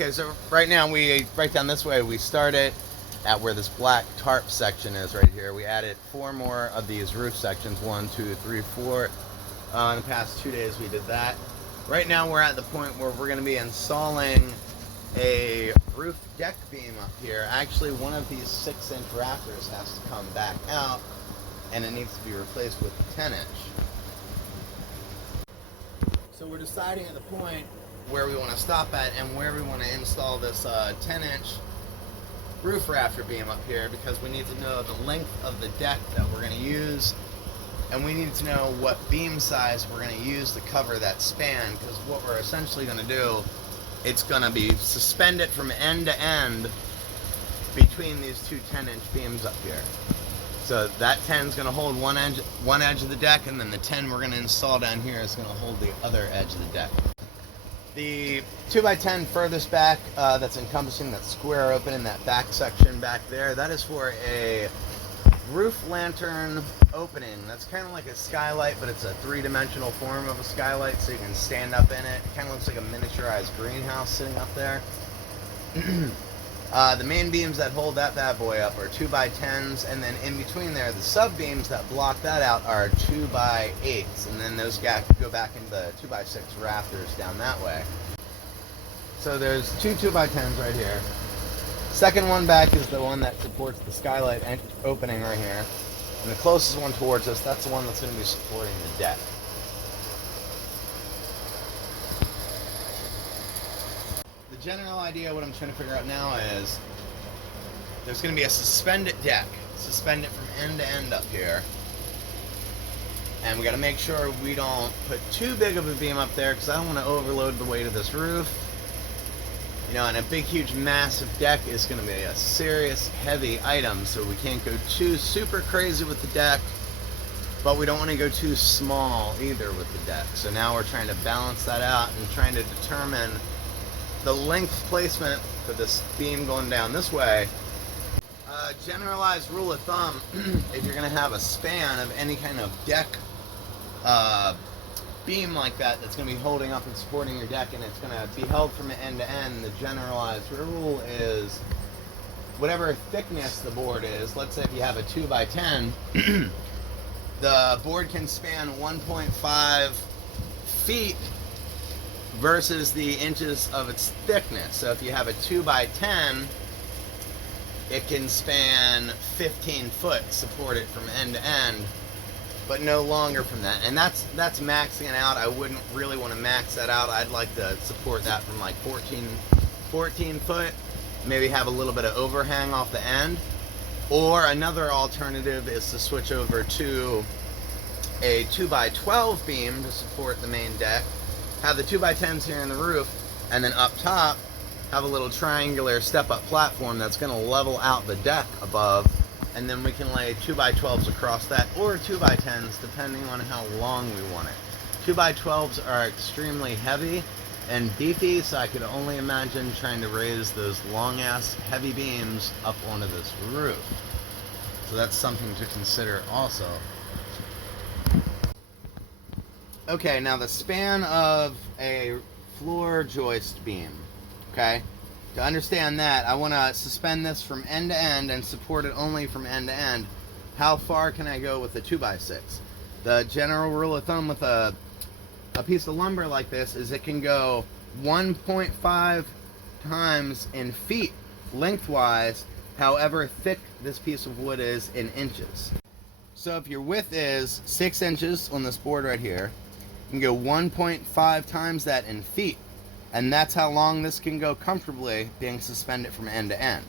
Okay, so right now right down this way, we started at where this black tarp section is right here. We added 4 more of these roof sections, 1, 2, 3, 4. In the past 2 days we did that. Right now we're at the point where we're gonna be installing a roof deck beam up here. Actually, one of these 6-inch rafters has to come back out and it needs to be replaced with a 10-inch. So we're deciding at the point where we want to stop at and where we want to install this 10-inch roof rafter beam up here, because we need to know the length of the deck that we're going to use, and we need to know what beam size we're going to use to cover that span, because what we're essentially going to do, it's going to be suspended from end to end between these 2 10-inch beams up here. So that 10 is going to hold one edge of the deck, and then the 10 we're going to install down here is going to hold the other edge of the deck. The 2x10 furthest back that's encompassing that square open in that back section back there, that is for a roof lantern opening. That's kind of like a skylight, but it's a 3-dimensional form of a skylight, so you can stand up in it. It kind of looks like a miniaturized greenhouse sitting up there. The main beams that hold that bad boy up are 2x10s, and then in between there, the sub beams that block that out are 2x8s, and then those go back into the 2x6 rafters down that way. So there's 2 2x10s right here. Second one back is the one that supports the skylight opening right here, and the closest one towards us, that's the one that's going to be supporting the deck. General idea, what I'm trying to figure out now is there's going to be a suspended deck, suspended from end to end up here, and we got to make sure we don't put too big of a beam up there, because I don't want to overload the weight of this roof. You know, and a big, huge, massive deck is going to be a serious, heavy item, so we can't go too super crazy with the deck, but we don't want to go too small either with the deck. So now we're trying to balance that out and trying to determine the length placement for this beam going down this way. Generalized rule of thumb, if you're going to have a span of any kind of deck beam like that that's going to be holding up and supporting your deck, and it's going to be held from end to end, the generalized rule is whatever thickness the board is. Let's say if you have a 2x10, the board can span 1.5 feet versus the inches of its thickness. So if you have a 2x10, it can span 15 foot, support it from end to end, but no longer from that. And that's maxing it out. I wouldn't really want to max that out. I'd like to support that from like 14 foot, maybe have a little bit of overhang off the end. Or another alternative is to switch over to a 2x12 beam to support the main deck. Have the 2x10s here in the roof, and then up top have a little triangular step-up platform that's going to level out the deck above, and then we can lay 2x12s across that, or 2x10s depending on how long we want it. 2x12s are extremely heavy and beefy, so I could only imagine trying to raise those long-ass heavy beams up onto this roof. So that's something to consider also. Okay, now the span of a floor joist beam, okay? To understand that, I want to suspend this from end to end and support it only from end to end. How far can I go with a 2x6? The general rule of thumb with a piece of lumber like this is it can go 1.5 times in feet lengthwise, however thick this piece of wood is in inches. So if your width is 6 inches on this board right here, you can go 1.5 times that in feet, and that's how long this can go comfortably being suspended from end to end.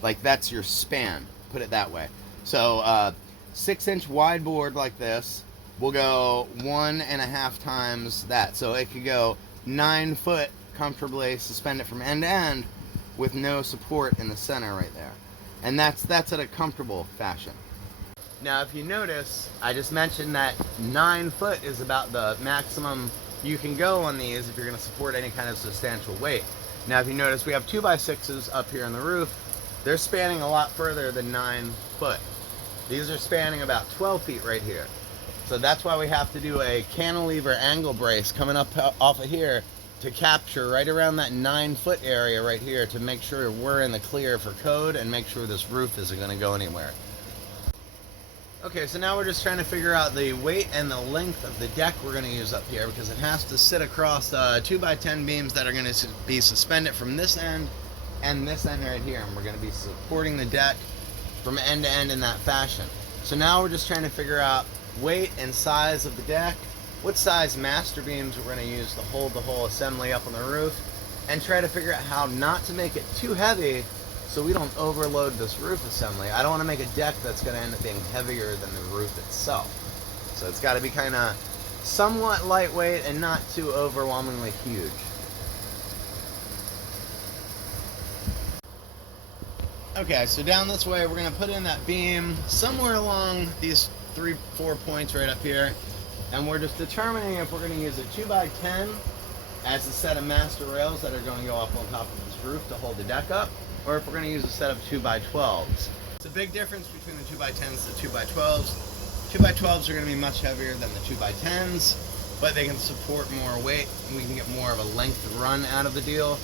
Like, that's your span, put it that way. So 6-inch wide board like this will go 1.5 times that, so it could go 9 foot comfortably suspended from end to end with no support in the center right there, and that's at a comfortable fashion. Now, if you notice, I just mentioned that 9 foot is about the maximum you can go on these if you're going to support any kind of substantial weight. Now, if you notice, we have 2x6s up here on the roof. They're spanning a lot further than 9 foot. These are spanning about 12 feet right here. So that's why we have to do a cantilever angle brace coming up off of here to capture right around that 9-foot area right here to make sure we're in the clear for code and make sure this roof isn't going to go anywhere. Okay, so now we're just trying to figure out the weight and the length of the deck we're going to use up here, because it has to sit across 2x10 beams that are going to be suspended from this end and this end right here, and we're going to be supporting the deck from end to end in that fashion. So now we're just trying to figure out weight and size of the deck, what size master beams we're going to use to hold the whole assembly up on the roof, and try to figure out how not to make it too heavy so we don't overload this roof assembly. I don't want to make a deck that's going to end up being heavier than the roof itself. So it's got to be kind of somewhat lightweight and not too overwhelmingly huge. Okay, so down this way we're going to put in that beam somewhere along these 3-4 points right up here. And we're just determining if we're going to use a 2x10 as a set of master rails that are going to go up on top of this roof to hold the deck up, or if we're going to use a set of 2x12s. It's a big difference between the 2x10s and the 2x12s. 2x12s are going to be much heavier than the 2x10s, but they can support more weight and we can get more of a length run out of the deal.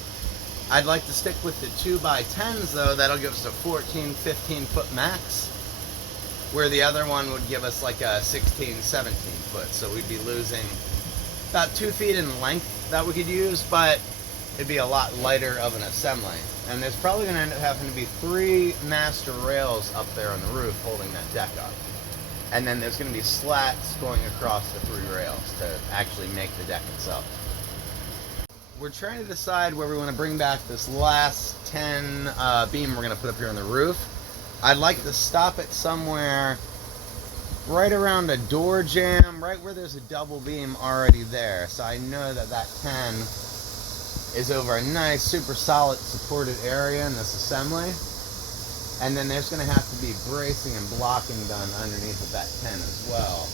I'd like to stick with the 2x10s though. That'll give us a 14-15 foot max, where the other one would give us like a 16-17 foot. So we'd be losing about 2 feet in length that we could use, but it'd be a lot lighter of an assembly. And there's probably going to end up having to be 3 master rails up there on the roof holding that deck up. And then there's going to be slats going across the 3 rails to actually make the deck itself. We're trying to decide where we want to bring back this last 10 beam we're going to put up here on the roof. I'd like to stop it somewhere right around a door jamb, right where there's a double beam already there. So I know that that 10 is over a nice, super solid supported area in this assembly. And then there's going to have to be bracing and blocking done underneath of that 10 as well.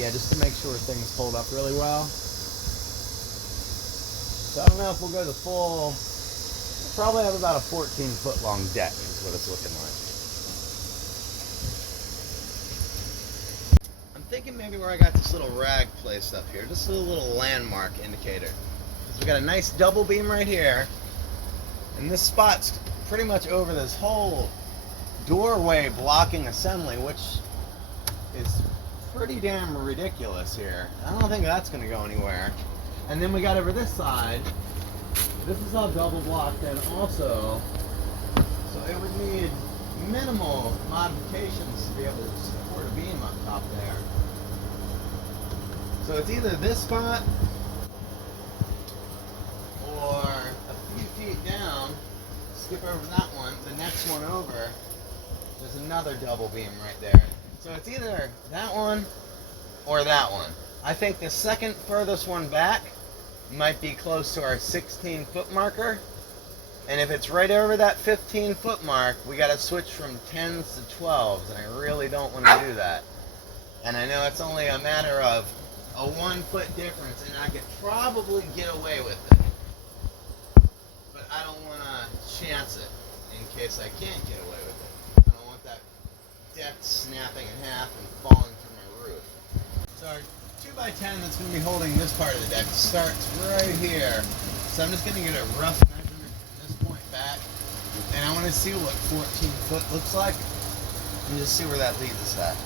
Yeah, just to make sure things hold up really well. So I don't know if we'll go the full, we'll probably have about a 14-foot long deck is what it's looking like. I'm thinking maybe where I got this little rag placed up here, just a little landmark indicator. So we got a nice double beam right here, and this spot's pretty much over this whole doorway blocking assembly, which is pretty damn ridiculous here. I don't think that's going to go anywhere. And then we got over this side, this is all double blocked in also, so it would need minimal modifications to be able to support a beam up top there. So it's either this spot or a few feet down, skip over that one, the next one over, there's another double beam right there. So it's either that one or that one. I think the second furthest one back might be close to our 16-foot marker. And if it's right over that 15-foot mark, we got to switch from 10s to 12s, and I really don't want to do that. And I know it's only a matter of a 1-foot difference, and I could probably get away with it. But I don't want to chance it in case I can't get away with it. I don't want that deck snapping in half and falling through my roof. So our 2x10 that's going to be holding this part of the deck starts right here. So I'm just going to get a rough measurement from this point back, and I want to see what 14 foot looks like and just see where that leads us at.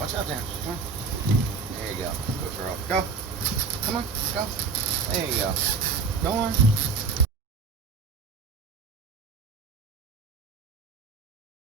Watch out, Dan. Come on. There you go. Good girl. Go. Come on. Go. There you go. Go on.